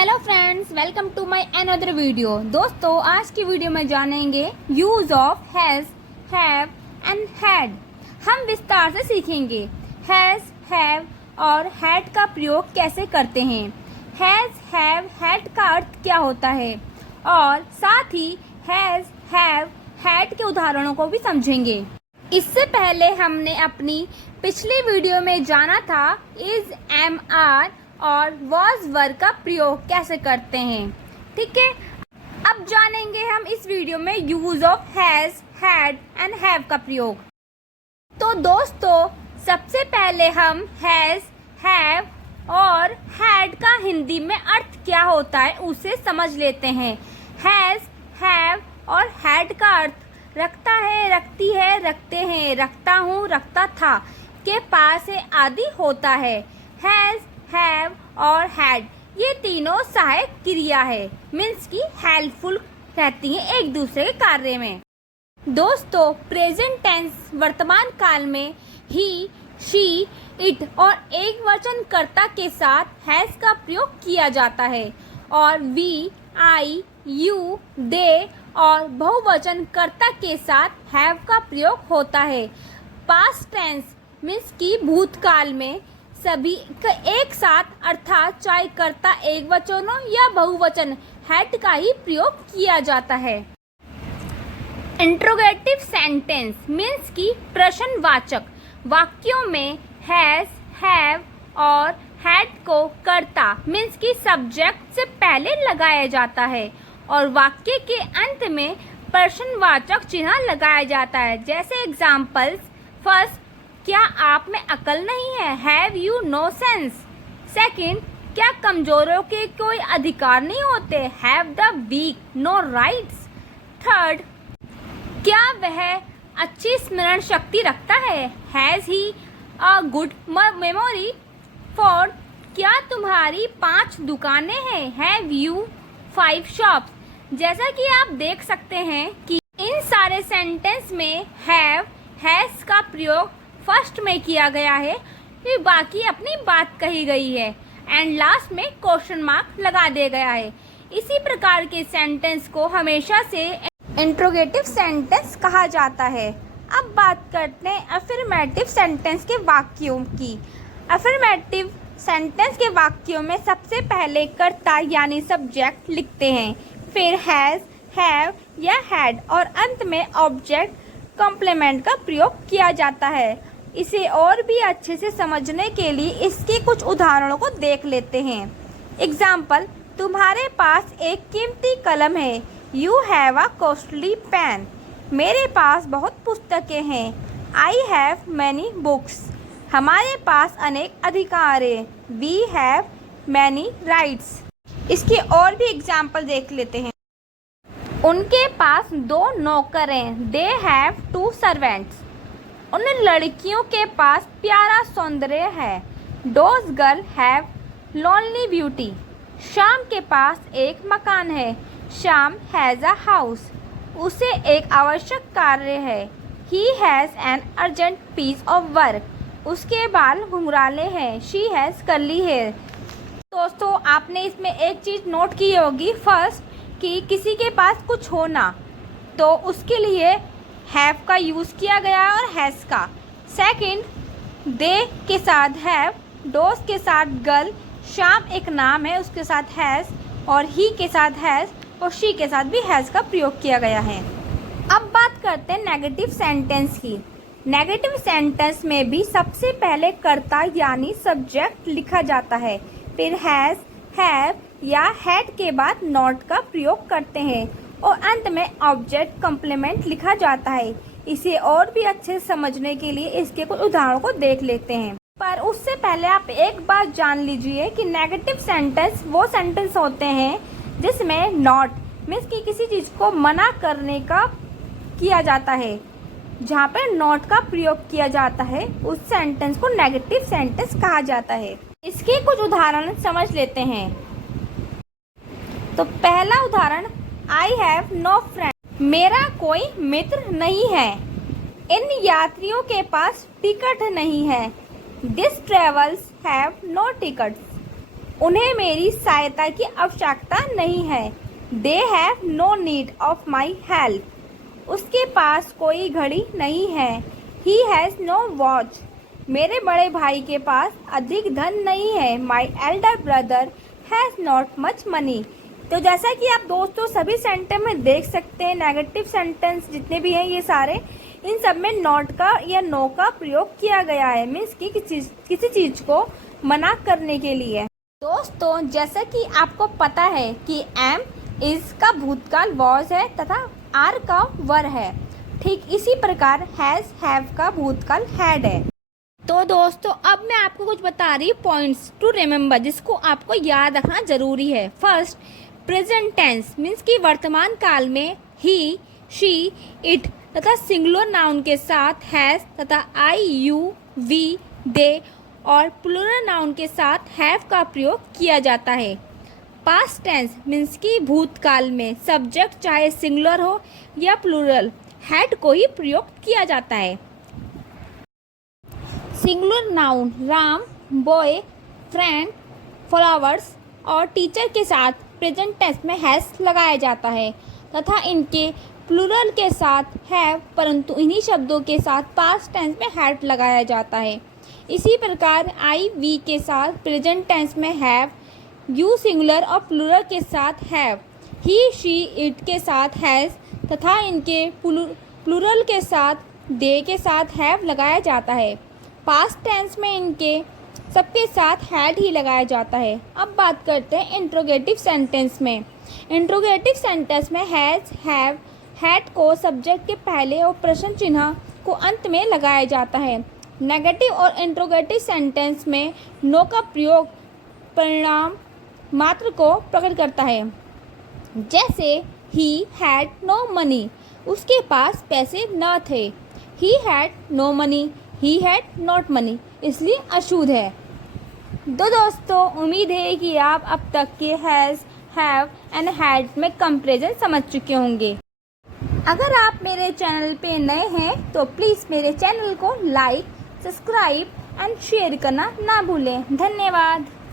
Hello friends, welcome to my another video. दोस्तों, आज की वीडियो में जानेंगे use of has, have and had. हम विस्तार से सीखेंगे हैज, हैव और हैड का प्रयोग कैसे करते हैं, हैज, हैव, हैड का अर्थ क्या होता है और साथ ही हैज, हैव, हैड के उदाहरणों को भी समझेंगे। इससे पहले हमने अपनी पिछली वीडियो में जाना था इज, एम, आर और वॉज वर्ग का प्रयोग कैसे करते हैं। ठीक है, अब जानेंगे हम इस वीडियो में use of has, had and have का प्रयोग। तो दोस्तों, सबसे पहले हम हैज, हैव और हैड का हिंदी में अर्थ क्या होता है उसे समझ लेते हैं। हैज, हैव और हैड का अर्थ रखता है, रखती है, रखते हैं, रखता हूँ, रखता था के पास है आदि होता है। हैज, हैव और हैड ये तीनों सहायक क्रिया है, मीन्स की हेल्पफुल रहती हैं एक दूसरे के कार्य में। दोस्तों, प्रेजेंट टेंस वर्तमान काल में ही, शी, इट और एक वचन कर्ता के साथ हैज का प्रयोग किया जाता है और वी, आई, यू, दे और बहुवचन कर्ता के साथ हैव का प्रयोग होता है। पास्ट टेंस मीन्स की भूतकाल में सभी एक साथ अर्थात चाहे कर्ता एक वचन हो या बहुवचन हैड का ही प्रयोग किया जाता है। इंट्रोगेटिव सेंटेंस मीन्स की प्रश्नवाचक वाक्यों में हैज, हैव और हैड को कर्ता मीन्स की सब्जेक्ट से पहले लगाया जाता है और वाक्य के अंत में प्रश्नवाचक चिन्ह लगाया जाता है। जैसे एग्जाम्पल्स, फर्स्ट, क्या आप में अकल नहीं है, have you no sense. Second, क्या कमजोरों के कोई अधिकार नहीं होते, have the weak no rights. Third, क्या वह अच्छी स्मरण शक्ति रखता है, has he a good memory. Fourth, क्या तुम्हारी 5 दुकानें हैं, हैव यू 5 शॉप्स। जैसा कि आप देख सकते हैं कि इन सारे सेंटेंस में हैव, हैज का प्रयोग फर्स्ट में किया गया है, फिर बाकी अपनी बात कही गई है एंड लास्ट में क्वेश्चन मार्क लगा दिया गया है। इसी प्रकार के सेंटेंस को हमेशा से इंट्रोगेटिव सेंटेंस कहा जाता है। अब बात करते हैं अफर्मेटिव सेंटेंस के वाक्यों की। अफर्मेटिव सेंटेंस के वाक्यों में सबसे पहले कर्ता यानी सब्जेक्ट लिखते हैं, फिर हैज, हैव या हैड और अंत में ऑब्जेक्ट कॉम्प्लीमेंट का प्रयोग किया जाता है। इसे और भी अच्छे से समझने के लिए इसके कुछ उदाहरणों को देख लेते हैं। एग्जाम्पल, तुम्हारे पास एक कीमती कलम है, you have a costly pen. मेरे पास बहुत पुस्तकें हैं, आई हैव मैनी बुक्स। हमारे पास अनेक अधिकार है, वी हैव मैनी राइट्स। इसके और भी एग्जाम्पल देख लेते हैं। उनके पास 2 नौकर हैं, दे हैव 2 सर्वेंट्स। उन लड़कियों के पास प्यारा सौंदर्य है, those girl have lonely beauty. शाम के पास एक मकान है, शाम हैज़ अ हाउस। उसे एक आवश्यक कार्य है, he has an urgent piece of work. उसके बाल घुंघराले हैं, शी हैज़ कर्ली हेयर। दोस्तों, आपने इसमें एक चीज़ नोट की होगी, फर्स्ट कि किसी के पास कुछ होना तो उसके लिए हैव का यूज़ किया गया और हैज़ का। सेकंड, दे के साथ हैव, डोज के साथ गर्ल, शाम एक नाम है उसके साथ हैज़ और ही के साथ हैज़ और शी के साथ भी हैज़ का प्रयोग किया गया है। अब बात करते हैं नेगेटिव सेंटेंस की। नेगेटिव सेंटेंस में भी सबसे पहले कर्ता यानी सब्जेक्ट लिखा जाता है, फिर हैज़, हैव या हैड के बाद नॉट का प्रयोग करते हैं और अंत में ऑब्जेक्ट कॉम्प्लीमेंट लिखा जाता है। इसे और भी अच्छे से समझने के लिए इसके कुछ उदाहरणों को देख लेते हैं, पर उससे पहले आप एक बात जान लीजिए कि नेगेटिव सेंटेंस वो सेंटेंस होते हैं जिसमें नॉट मीन्स कि किसी चीज़ को मना करने का किया जाता है। जहाँ पर नॉट का प्रयोग किया जाता है उस सेंटेंस को नेगेटिव सेंटेंस कहा जाता है। इसके कुछ उदाहरण समझ लेते हैं। तो पहला उदाहरण, आई हैव नो फ्रेंड। मेरा कोई मित्र नहीं है। इन यात्रियों के पास टिकट नहीं है। This travels have no tickets. उन्हें मेरी सहायता की आवश्यकता नहीं है। They have no need of my help. उसके पास कोई घड़ी नहीं है। He has no watch. मेरे बड़े भाई के पास अधिक धन नहीं है। My elder brother has not much money. तो जैसा कि आप दोस्तों सभी सेंटेंस में देख सकते हैं, नेगेटिव सेंटेंस जितने भी हैं ये सारे, इन सब में नॉट का या नो का प्रयोग किया गया है। मीन्स कि किसी चीज को मना करने के लिए। दोस्तों जैसा कि आपको पता है कि एम इज का भूतकाल वॉज है तथा आर का वर है, ठीक इसी प्रकार हैज हैव का भूतकाल हैड है। तो दोस्तों अब मैं आपको कुछ बता रही हूँ पॉइंट्स टू रिमेम्बर, जिसको आपको याद रखना जरूरी है। फर्स्ट, प्रेजेंट टेंस मीन्स कि वर्तमान काल में ही, शी, इट तथा सिंगुलर नाउन के साथ हैज तथा आई, यू, वी, दे और प्लूरल नाउन के साथ हैव का प्रयोग किया जाता है। पास्ट टेंस मीन्स कि भूतकाल में सब्जेक्ट चाहे सिंगुलर हो या प्लूरल, हैड को ही प्रयोग किया जाता है। Singular noun Ram, boy, friend, flowers और टीचर के साथ प्रेजेंट टेंस में हैज लगाया जाता है तथा इनके प्लूरल के साथ हैव, परंतु इन्हीं शब्दों के साथ पास्ट टेंस में हैड लगाया जाता है। इसी प्रकार आई, वी के साथ प्रेजेंट टेंस में हैव, यू सिंगुलर और प्लूरल के साथ हैव, ही, शी, इट के साथ हैज तथा इनके प्लूरल के साथ दे के साथ हैव लगाया जाता है। पास्ट टेंस में इनके सबके साथ हैड ही लगाया जाता है। अब बात करते हैं इंट्रोगेटिव सेंटेंस में। इंट्रोगेटिव सेंटेंस में हैज, हैव, हैड को सब्जेक्ट के पहले और प्रश्न चिन्ह को अंत में लगाया जाता है। नेगेटिव और इंट्रोगेटिव सेंटेंस में नो का प्रयोग परिणाम मात्र को प्रकट करता है। जैसे ही हैड नो मनी, उसके पास पैसे न थे। He had no money, he had not money, इसलिए अशुद्ध है। तो दोस्तों उम्मीद है कि आप अब तक के हैज़, हैव एंड हैड में कंपैरिजन समझ चुके होंगे। अगर आप मेरे चैनल पे नए हैं तो प्लीज़ मेरे चैनल को लाइक, सब्सक्राइब एंड शेयर करना ना भूलें। धन्यवाद।